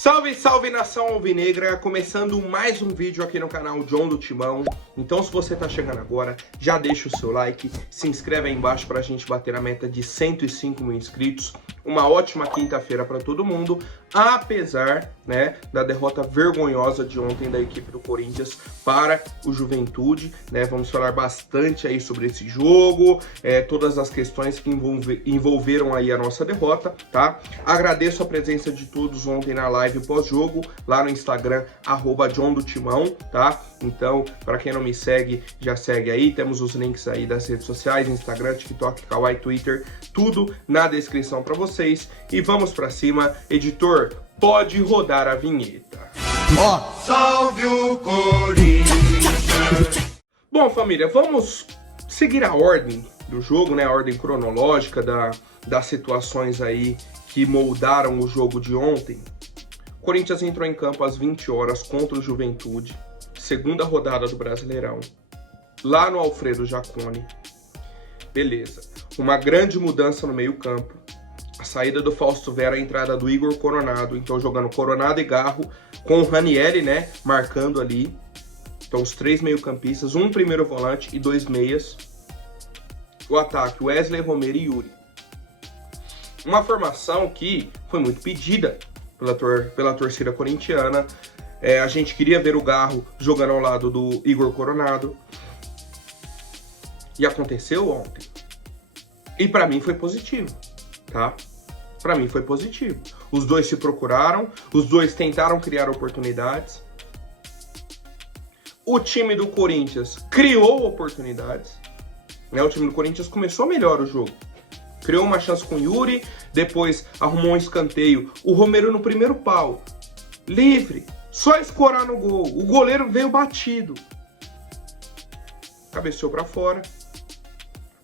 Salve, salve nação alvinegra, começando mais um vídeo aqui no canal John do Timão. Então se você tá chegando agora, já deixa o seu like, se inscreve aí embaixo pra gente bater a meta de 105 mil inscritos. Uma ótima quinta-feira pra todo mundo, apesar, né, da derrota vergonhosa de ontem da equipe do Corinthians para o Juventude, né? Vamos falar bastante aí sobre esse jogo, todas as questões que envolveram aí a nossa derrota, tá? Agradeço a presença de todos ontem na live pós-jogo, lá no Instagram, @JohnDoTimão, tá? Então, para quem não me segue, já segue aí, temos os links aí das redes sociais, Instagram, TikTok, Kawaii, Twitter, tudo na descrição para vocês. E vamos para cima, editor, pode rodar a vinheta. Ó, salve o Corinthians! Bom, família, vamos seguir a ordem do jogo, né? A ordem cronológica das situações aí que moldaram o jogo de ontem. O Corinthians entrou em campo às 20 horas contra o Juventude, segunda rodada do Brasileirão, lá no Alfredo Jaconi. Beleza. Uma grande mudança no meio-campo. A saída do Fausto Vera, a entrada do Igor Coronado. Então jogando Coronado e Garro, com o Ranieri, né, marcando ali. Então os três meio-campistas, um primeiro volante e dois meias. O ataque, Wesley, Romero e Yuri. Uma formação que foi muito pedida pela torcida corintiana. A gente queria ver o Garro jogando ao lado do Igor Coronado. E aconteceu ontem. E pra mim foi positivo, tá? Pra mim foi positivo. Os dois se procuraram, os dois tentaram criar oportunidades. O time do Corinthians criou oportunidades, né? O time do Corinthians começou melhor o jogo. Criou uma chance com o Yuri, depois arrumou um escanteio. O Romero no primeiro pau, livre, só escorar no gol. O goleiro veio batido. Cabeceou pra fora.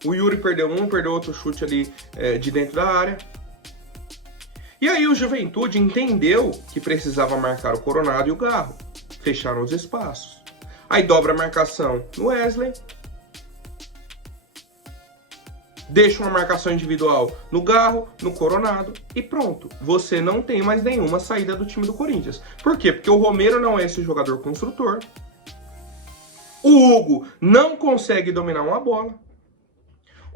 O Yuri perdeu outro chute ali de dentro da área. E aí o Juventude entendeu que precisava marcar o Coronado e o Garro. Fecharam os espaços. Aí dobra a marcação no Wesley. Deixa uma marcação individual no Garro, no Coronado e pronto. Você não tem mais nenhuma saída do time do Corinthians. Por quê? Porque o Romero não é esse jogador construtor. O Hugo não consegue dominar uma bola.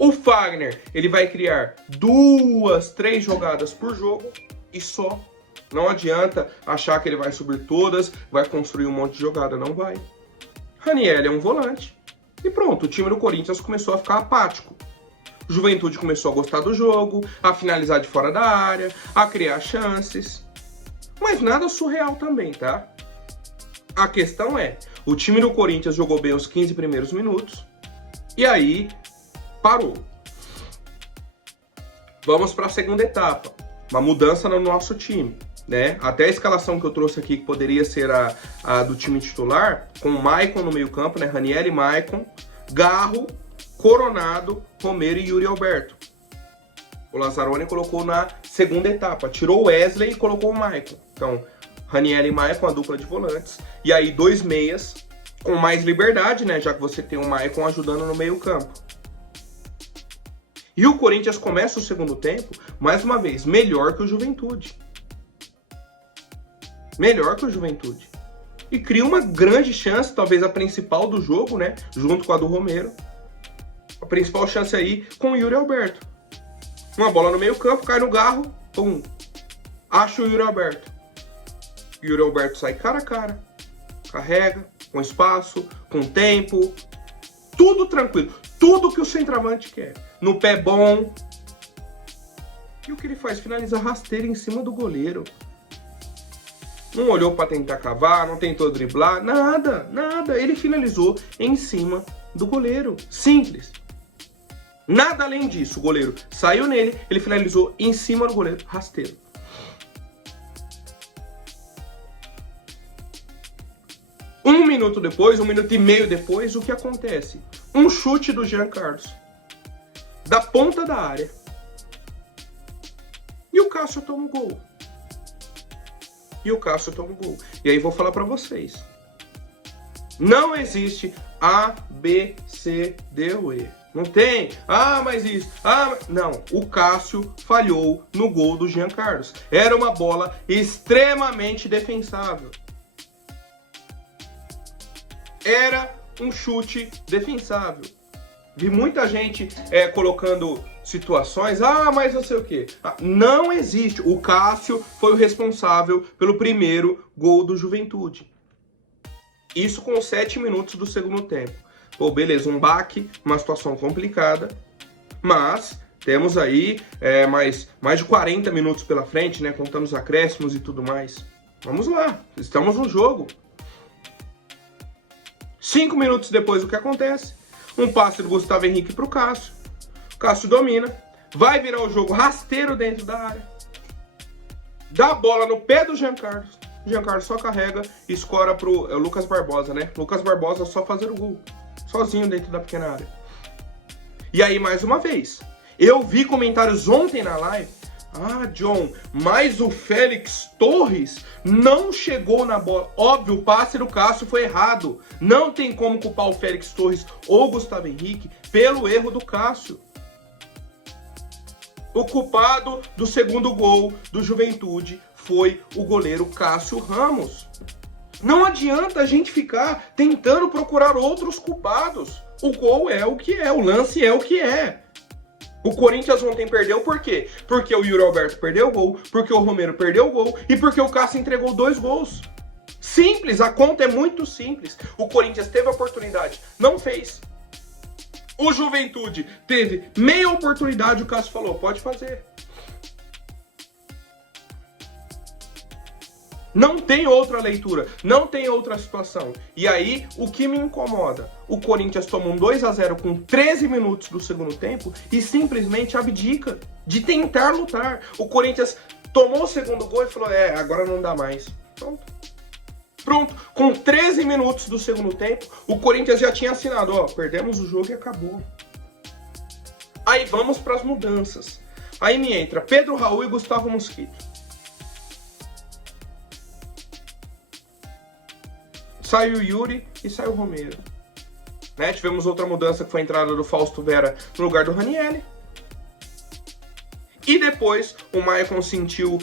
O Fagner, ele vai criar 2, 3 jogadas por jogo e só. Não adianta achar que ele vai subir todas, vai construir um monte de jogada, não vai. Ranieri é um volante. E pronto, o time do Corinthians começou a ficar apático. O Juventude começou a gostar do jogo, a finalizar de fora da área, a criar chances. Mas nada surreal também, tá? A questão é, o time do Corinthians jogou bem os 15 primeiros minutos e aí parou. Vamos para a segunda etapa, uma mudança no nosso time, né? Até a escalação que eu trouxe aqui, que poderia ser a do time titular, com o Maicon no meio campo, né? Ranieri, Maicon, Garro, Coronado, Romero e Yuri Alberto. O Lazzaroni colocou na segunda etapa, tirou o Wesley e colocou o Maicon. Então, Ranieri e Maicon, a dupla de volantes. E aí, 2 meias com mais liberdade, né? Já que você tem o Maicon ajudando no meio campo. E o Corinthians começa o segundo tempo, mais uma vez, melhor que o Juventude. Melhor que o Juventude. E cria uma grande chance, talvez a principal do jogo, né? Junto com a do Romero. A principal chance aí com o Yuri Alberto. Uma bola no meio campo, cai no Garro, pum. Acha o Yuri Alberto. O Yuri Alberto sai cara a cara. Carrega, com espaço, com tempo. Tudo tranquilo. Tudo que o centroavante quer. No pé bom. E o que ele faz? Finaliza rasteiro em cima do goleiro. Não olhou para tentar cavar, não tentou driblar, nada. Ele finalizou em cima do goleiro. Simples. Nada além disso. O goleiro saiu nele, ele finalizou em cima do goleiro, rasteiro. Um minuto depois, 1 minuto e meio depois, o que acontece? Um chute do Jean Carlos. Da ponta da área. E o Cássio toma o gol. E aí vou falar pra vocês. Não existe A, B, C, D ou E. Não tem. Ah, mas isso. Ah, mas... Não, o Cássio falhou no gol do Jean Carlos. Era uma bola extremamente defensável. Era um chute defensável. Vi muita gente colocando situações, mas não sei o quê. Não existe. O Cássio foi o responsável pelo primeiro gol do Juventude. Isso com 7 minutos do segundo tempo. Pô, beleza, um baque, uma situação complicada, mas temos aí mais de 40 minutos pela frente, né? Contando os acréscimos e tudo mais. Vamos lá, estamos no jogo. 5 minutos depois, o que acontece? Um passe do Gustavo Henrique para o Cássio. O Cássio domina. Vai virar o jogo rasteiro dentro da área. Dá a bola no pé do Jean Carlos. O Jean Carlos só carrega e escora para o Lucas Barbosa, né? Lucas Barbosa só fazer o gol. Sozinho dentro da pequena área. E aí, mais uma vez. Eu vi comentários ontem na live. John, mas o Félix Torres não chegou na bola. Óbvio, o passe do Cássio foi errado. Não tem como culpar o Félix Torres ou o Gustavo Henrique pelo erro do Cássio. O culpado do segundo gol do Juventude foi o goleiro Cássio Ramos. Não adianta a gente ficar tentando procurar outros culpados. O gol é o que é, o lance é o que é. O Corinthians ontem perdeu por quê? Porque o Yuri Alberto perdeu o gol, porque o Romero perdeu o gol e porque o Cássio entregou 2 gols. Simples, a conta é muito simples. O Corinthians teve a oportunidade, não fez. O Juventude teve meia oportunidade, o Cássio falou, pode fazer. Não tem outra leitura, não tem outra situação. E aí, o que me incomoda? O Corinthians toma um 2-0 com 13 minutos do segundo tempo e simplesmente abdica de tentar lutar. O Corinthians tomou o segundo gol e falou, agora não dá mais. Pronto. Com 13 minutos do segundo tempo, o Corinthians já tinha assinado, perdemos o jogo e acabou. Aí vamos para as mudanças. Aí me entra Pedro Raul e Gustavo Mosquito. Sai o Yuri e sai o Romero. Né? Tivemos outra mudança que foi a entrada do Fausto Vera no lugar do Ranieri. E depois o Maicon sentiu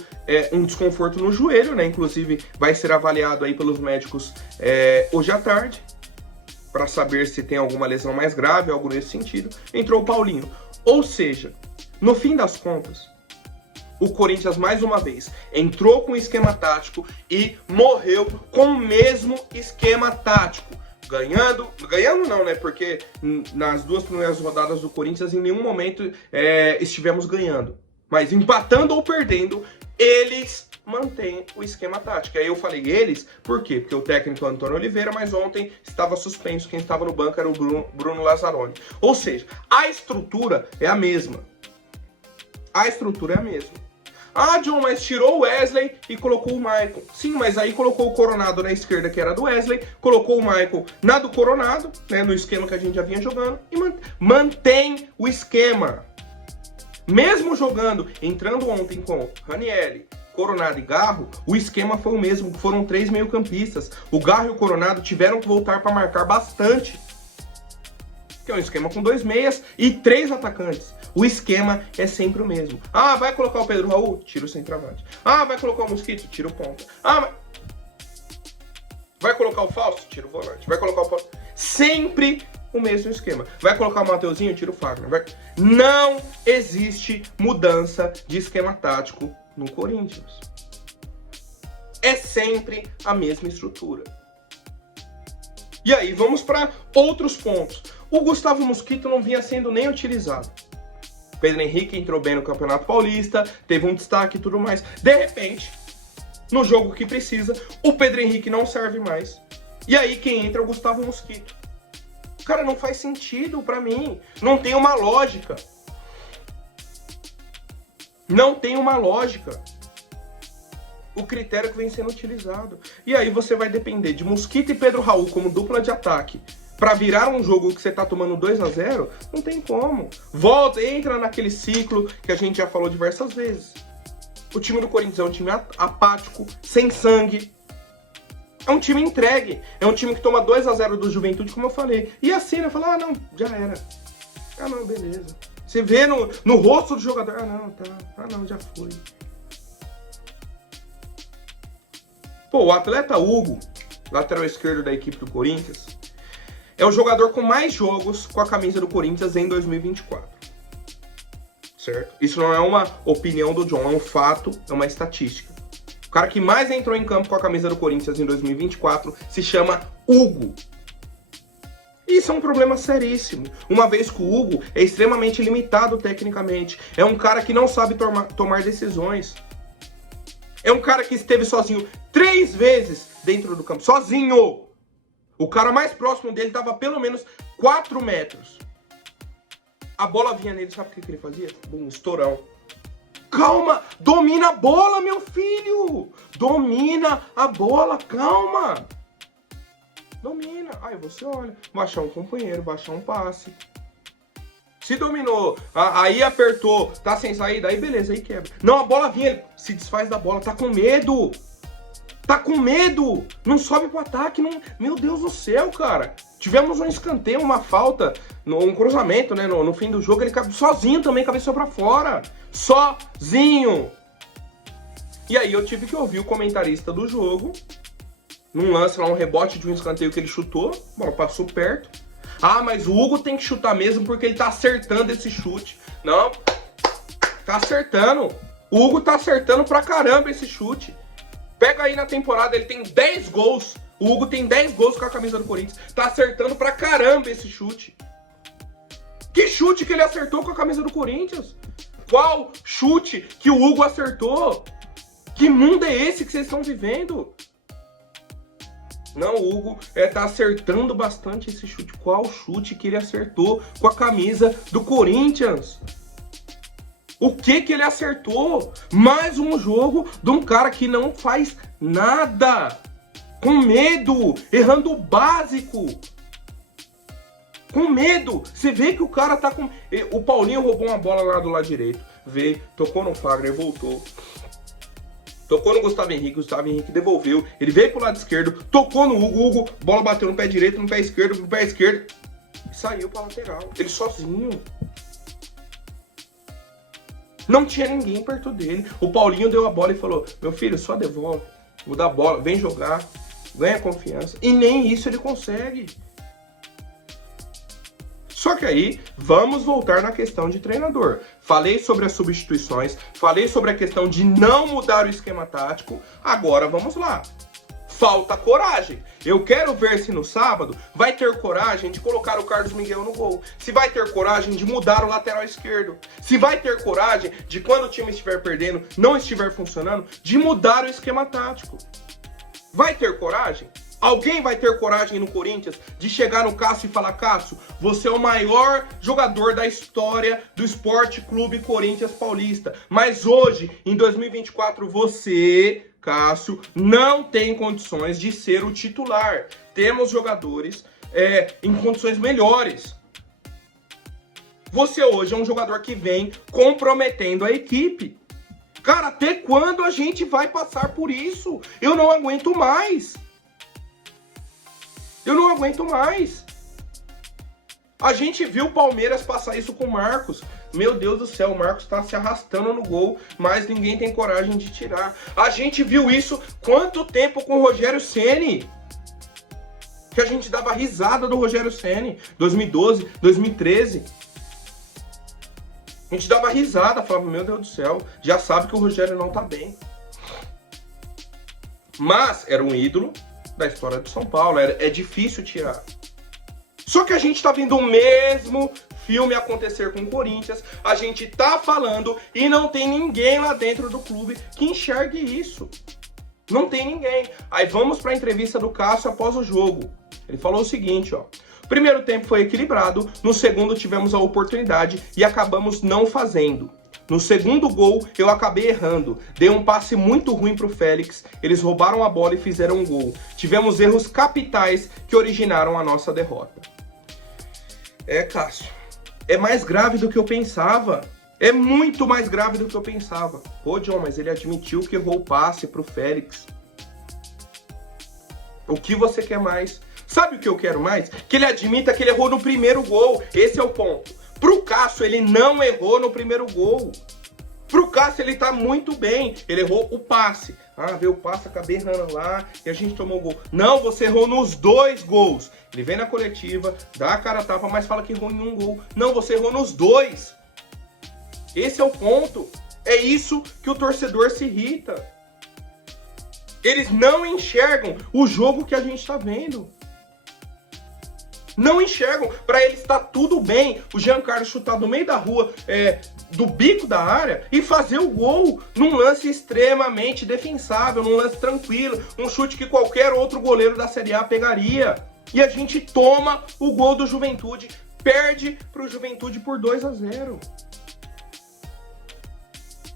um desconforto no joelho, né? Inclusive vai ser avaliado aí pelos médicos hoje à tarde, para saber se tem alguma lesão mais grave, algo nesse sentido. Entrou o Paulinho. Ou seja, no fim das contas, o Corinthians, mais uma vez, entrou com o esquema tático e morreu com o mesmo esquema tático. Ganhando não, né? Porque nas 2 primeiras rodadas do Corinthians, em nenhum momento estivemos ganhando. Mas empatando ou perdendo, eles mantêm o esquema tático. Aí eu falei eles, por quê? Porque o técnico é o Antônio Oliveira, mas ontem estava suspenso. Quem estava no banco era o Bruno Lazzaroni. Ou seja, a estrutura é a mesma. A estrutura é a mesma. John, mas tirou o Wesley e colocou o Maicon. Sim, mas aí colocou o Coronado na esquerda, que era do Wesley, colocou o Maicon na do Coronado, né, no esquema que a gente já vinha jogando, e mantém o esquema. Mesmo jogando, entrando ontem com Ranieri, Coronado e Garro, o esquema foi o mesmo, foram 3 meio-campistas. O Garro e o Coronado tiveram que voltar para marcar bastante. Que é um esquema com 2 meias e 3 atacantes. O esquema é sempre o mesmo. Vai colocar o Pedro Raul? Tira o centroavante. Vai colocar o Mosquito? Tira o ponta. Vai colocar o Fausto? Tira o volante. Vai colocar o... Sempre o mesmo esquema. Vai colocar o Mateuzinho? Tira o Fagner. Não existe mudança de esquema tático no Corinthians. É sempre a mesma estrutura. E aí, vamos para outros pontos. O Gustavo Mosquito não vinha sendo nem utilizado. Pedro Henrique entrou bem no Campeonato Paulista, teve um destaque e tudo mais. De repente, no jogo que precisa, o Pedro Henrique não serve mais. E aí quem entra é o Gustavo Mosquito. Cara, não faz sentido pra mim. Não tem uma lógica. Não tem uma lógica. O critério que vem sendo utilizado. E aí você vai depender de Mosquito e Pedro Raul como dupla de ataque para virar um jogo que você tá tomando 2-0, não tem como. Volta, entra naquele ciclo que a gente já falou diversas vezes. O time do Corinthians é um time apático, sem sangue. É um time entregue. É um time que toma 2-0 do Juventude, como eu falei. E assim, eu falo, não, já era. Ah, não, beleza. Você vê no rosto do jogador, ah, não, tá. Ah, não, já foi. Pô, o atleta Hugo, lateral esquerdo da equipe do Corinthians, é o jogador com mais jogos com a camisa do Corinthians em 2024. Certo? Isso não é uma opinião do John, é um fato, é uma estatística. O cara que mais entrou em campo com a camisa do Corinthians em 2024 se chama Hugo. Isso é um problema seríssimo, uma vez que o Hugo é extremamente limitado tecnicamente. É um cara que não sabe tomar decisões. É um cara que esteve sozinho 3 vezes dentro do campo, sozinho. O cara mais próximo dele estava pelo menos 4 metros. A bola vinha nele, sabe o que ele fazia? Um estourão. Calma, domina a bola, meu filho. Domina a bola, calma. Domina. Aí você olha, baixar um companheiro, baixar um passe. Se dominou, aí apertou, tá sem saída, aí beleza, aí quebra. Não, a bola vinha, ele se desfaz da bola, tá com medo. Tá com medo. Não sobe pro ataque, não... Meu Deus do céu, cara. Tivemos um escanteio, uma falta, um cruzamento, né, no fim do jogo, ele sozinho também, cabeceou pra fora. Sozinho. E aí eu tive que ouvir o comentarista do jogo, num lance lá, um rebote de um escanteio que ele chutou, a bola passou perto. Ah, mas o Hugo tem que chutar mesmo porque ele tá acertando esse chute. Não, tá acertando. O Hugo tá acertando pra caramba esse chute. Pega aí na temporada, ele tem 10 gols. O Hugo tem 10 gols com a camisa do Corinthians. Tá acertando pra caramba esse chute. Que chute que ele acertou com a camisa do Corinthians? Qual chute que o Hugo acertou? Que mundo é esse que vocês estão vivendo? Não, o Hugo tá acertando bastante esse chute. Qual chute que ele acertou com a camisa do Corinthians? O que ele acertou? Mais um jogo de um cara que não faz nada. Com medo, errando o básico. Com medo. Você vê que o cara tá com... O Paulinho roubou uma bola lá do lado direito. Veio, tocou no Fagner, voltou. Tocou no Gustavo Henrique devolveu. Ele veio pro lado esquerdo, tocou no Hugo, bola bateu no pé direito, no pé esquerdo, e saiu pra lateral. Ele sozinho. Não tinha ninguém perto dele. O Paulinho deu a bola e falou, meu filho, só devolve. Vou dar a bola, vem jogar, ganha confiança. E nem isso ele consegue. Só que aí, vamos voltar na questão de treinador. Falei sobre as substituições, falei sobre a questão de não mudar o esquema tático. Agora vamos lá. Falta coragem. Eu quero ver se no sábado vai ter coragem de colocar o Carlos Miguel no gol. Se vai ter coragem de mudar o lateral esquerdo. Se vai ter coragem de, quando o time estiver perdendo, não estiver funcionando, de mudar o esquema tático. Vai ter coragem? Alguém vai ter coragem no Corinthians de chegar no Cássio e falar, Cássio, você é o maior jogador da história do Esporte Clube Corinthians Paulista. Mas hoje, em 2024, você, Cássio, não tem condições de ser o titular. Temos jogadores em condições melhores. Você hoje é um jogador que vem comprometendo a equipe. Cara, até quando a gente vai passar por isso? Eu não aguento mais. Eu não aguento mais. A gente viu o Palmeiras passar isso com o Marcos. Meu Deus do céu, o Marcos tá se arrastando no gol, mas ninguém tem coragem de tirar. A gente viu isso quanto tempo com o Rogério Ceni? Que a gente dava risada do Rogério Ceni. 2012, 2013. A gente dava risada, falava, meu Deus do céu, já sabe que o Rogério não tá bem. Mas era um ídolo da história de São Paulo, é difícil tirar. Só que a gente tá vendo o mesmo filme acontecer com o Corinthians, a gente tá falando e não tem ninguém lá dentro do clube que enxergue isso. Não tem ninguém. Aí vamos pra entrevista do Cássio após o jogo. Ele falou o seguinte, ó. O primeiro tempo foi equilibrado, no segundo tivemos a oportunidade e acabamos não fazendo. No segundo gol, eu acabei errando. Dei um passe muito ruim pro Félix. Eles roubaram a bola e fizeram um gol. Tivemos erros capitais que originaram a nossa derrota. Cássio, é mais grave do que eu pensava. É muito mais grave do que eu pensava. Pô, John, mas ele admitiu que errou o passe pro Félix. O que você quer mais? Sabe o que eu quero mais? Que ele admita que ele errou no primeiro gol. Esse é o ponto. Pro Cássio, ele não errou no primeiro gol. Pro Cássio, ele tá muito bem. Ele errou o passe. Veio o passe, acabei errando lá e a gente tomou o gol. Não, você errou nos 2 gols. Ele vem na coletiva, dá a cara a tapa, mas fala que errou em 1 gol. Não, você errou nos 2. Esse é o ponto. É isso que o torcedor se irrita. Eles não enxergam o jogo que a gente tá vendo. Não enxergam. Para eles tá tudo bem o Jean Carlos chutar do meio da rua, do bico da área e fazer o gol num lance extremamente defensável, num lance tranquilo, um chute que qualquer outro goleiro da Série A pegaria. E a gente toma o gol do Juventude, perde pro Juventude por 2-0.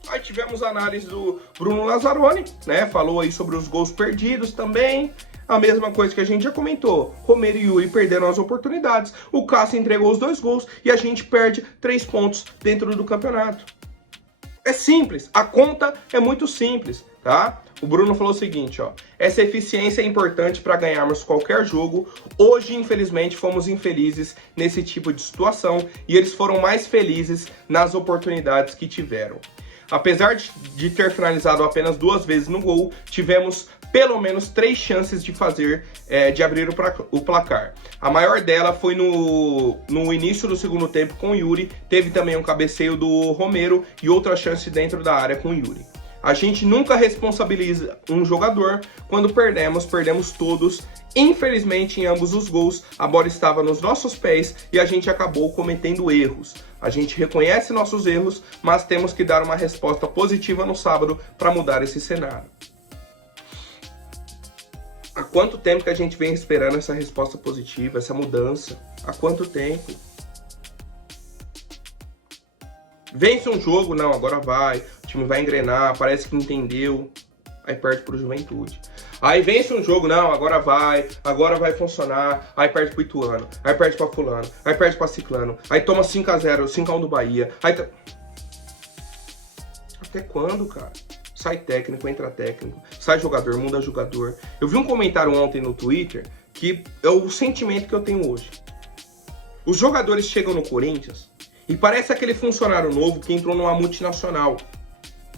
Aí tivemos a análise do Bruno Lazzaroni, né? Falou aí sobre os gols perdidos também. A mesma coisa que a gente já comentou. Romero e Yuri perderam as oportunidades. O Cássio entregou os 2 gols e a gente perde 3 pontos dentro do campeonato. É simples. A conta é muito simples, tá? O Bruno falou o seguinte, ó. Essa eficiência é importante para ganharmos qualquer jogo. Hoje, infelizmente, fomos infelizes nesse tipo de situação e eles foram mais felizes nas oportunidades que tiveram. Apesar de ter finalizado apenas 2 vezes no gol, tivemos pelo menos 3 chances de abrir o placar. A maior dela foi no início do segundo tempo com o Yuri, teve também um cabeceio do Romero e outra chance dentro da área com o Yuri. A gente nunca responsabiliza um jogador, quando perdemos todos. Infelizmente, em ambos os gols, a bola estava nos nossos pés e a gente acabou cometendo erros. A gente reconhece nossos erros, mas temos que dar uma resposta positiva no sábado para mudar esse cenário. Há quanto tempo que a gente vem esperando essa resposta positiva, essa mudança? Há quanto tempo? Vence um jogo, não, agora vai, o time vai engrenar, parece que entendeu, aí perde pro Juventude. Aí vence um jogo, não, agora vai funcionar, aí perde pro Ituano, aí perde pra fulano, aí perde pra ciclano, aí toma 5-0, 5-1 do Bahia. Até quando, cara? Sai técnico, entra técnico, sai jogador, muda jogador. Eu vi um comentário ontem no Twitter que é o sentimento que eu tenho hoje. Os jogadores chegam no Corinthians e parece aquele funcionário novo que entrou numa multinacional,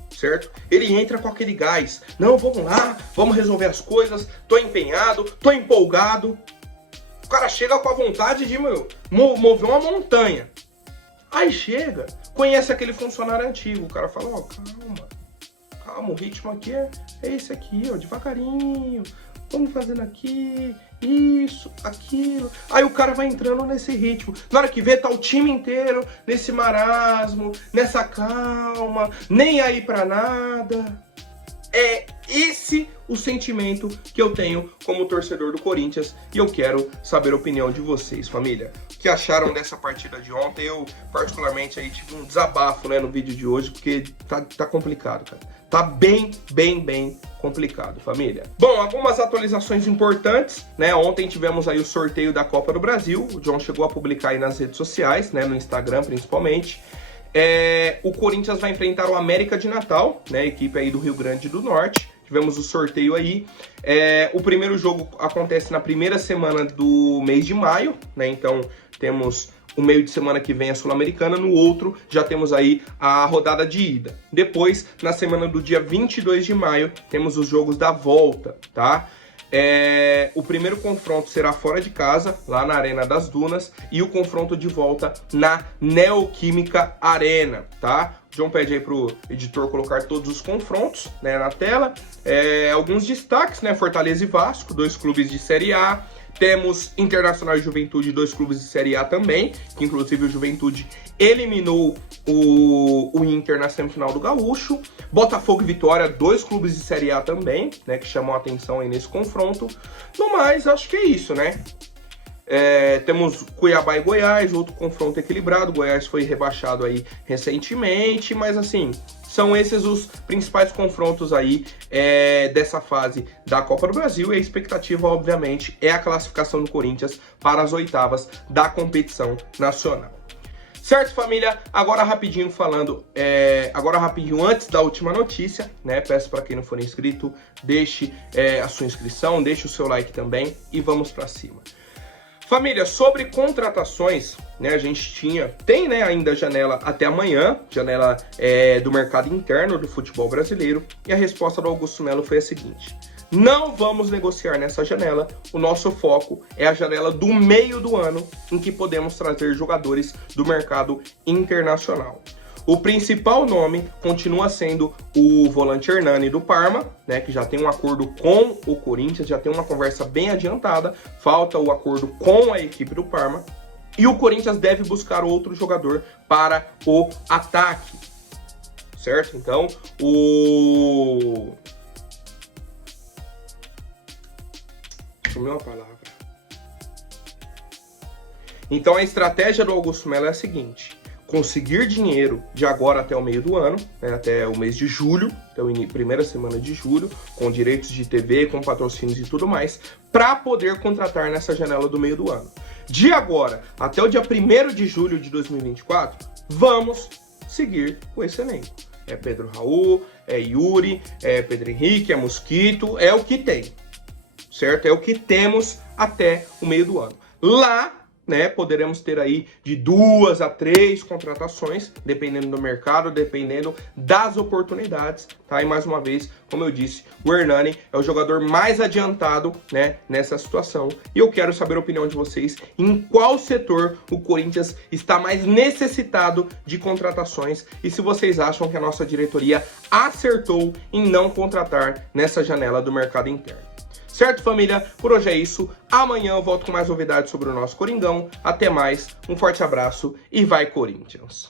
certo? Ele entra com aquele gás. Não, vamos lá, vamos resolver as coisas, tô empenhado, tô empolgado. O cara chega com a vontade de mover uma montanha. Aí chega, conhece aquele funcionário antigo, o cara fala, ó, calma, o ritmo aqui é esse aqui, ó, devagarinho, vamos fazendo aqui, isso, aquilo. Aí o cara vai entrando nesse ritmo. Na hora que vê, tá o time inteiro nesse marasmo, nessa calma, nem aí pra nada. É esse o sentimento que eu tenho como torcedor do Corinthians e eu quero saber a opinião de vocês, família. O que acharam dessa partida de ontem? Eu, particularmente, aí tive um desabafo, né, no vídeo de hoje, porque tá complicado, cara. Tá bem complicado, família. Bom, algumas atualizações importantes, né? Ontem tivemos aí o sorteio da Copa do Brasil. O John chegou a publicar aí nas redes sociais, né, no Instagram principalmente. O Corinthians vai enfrentar o América de Natal, né, equipe aí do Rio Grande do Norte. Tivemos o sorteio aí. O primeiro jogo acontece na primeira semana do mês de maio, né? Então temos o meio de semana que vem a Sul-Americana, no outro já temos aí a rodada de ida. Depois, na semana do dia 22 de maio, temos os jogos da volta, tá? O primeiro confronto será fora de casa, lá na Arena das Dunas, e o confronto de volta na Neoquímica Arena, tá? O John pede aí pro editor colocar todos os confrontos, né, na tela. Alguns destaques, né? Fortaleza e Vasco, 2 clubes de Série A. Temos Internacional e Juventude, 2 clubes de Série A também, que inclusive o Juventude eliminou o Inter na semifinal do Gaúcho. Botafogo e Vitória, 2 clubes de Série A também, né, que chamam a atenção aí nesse confronto. No mais, acho que é isso, né? Temos Cuiabá e Goiás, outro confronto equilibrado. Goiás foi rebaixado aí recentemente, mas assim, são esses os principais confrontos aí dessa fase da Copa do Brasil. E a expectativa, obviamente, é a classificação do Corinthians para as oitavas da competição nacional. Certo, família? Agora rapidinho antes da última notícia, né? Peço para quem não for inscrito, deixe a sua inscrição, deixe o seu like também e vamos para cima. Família, sobre contratações, né, a gente tem, né, ainda a janela até amanhã, janela do mercado interno do futebol brasileiro, e a resposta do Augusto Melo foi a seguinte: não vamos negociar nessa janela, o nosso foco é a janela do meio do ano, em que podemos trazer jogadores do mercado internacional. O principal nome continua sendo o volante Hernani do Parma, né, que já tem um acordo com o Corinthians, já tem uma conversa bem adiantada, falta o acordo com a equipe do Parma, e o Corinthians deve buscar outro jogador para o ataque, certo? Então, sumiu a palavra. Então a estratégia do Augusto Melo é a seguinte: conseguir dinheiro de agora até o meio do ano, né, até o mês de julho, então primeira semana de julho, com direitos de TV, com patrocínios e tudo mais, para poder contratar nessa janela do meio do ano. De agora até o dia 1º de julho de 2024, vamos seguir com esse elenco. É Pedro Raul, é Yuri, é Pedro Henrique, é Mosquito, é o que tem, certo? É o que temos até o meio do ano. Lá, né, poderemos ter aí de 2 a 3 contratações, dependendo do mercado, dependendo das oportunidades, tá? E mais uma vez, como eu disse, o Hernani é o jogador mais adiantado, né, nessa situação. E eu quero saber a opinião de vocês em qual setor o Corinthians está mais necessitado de contratações e se vocês acham que a nossa diretoria acertou em não contratar nessa janela do mercado interno. Certo, família? Por hoje é isso. Amanhã eu volto com mais novidades sobre o nosso Coringão. Até mais, um forte abraço e vai Corinthians!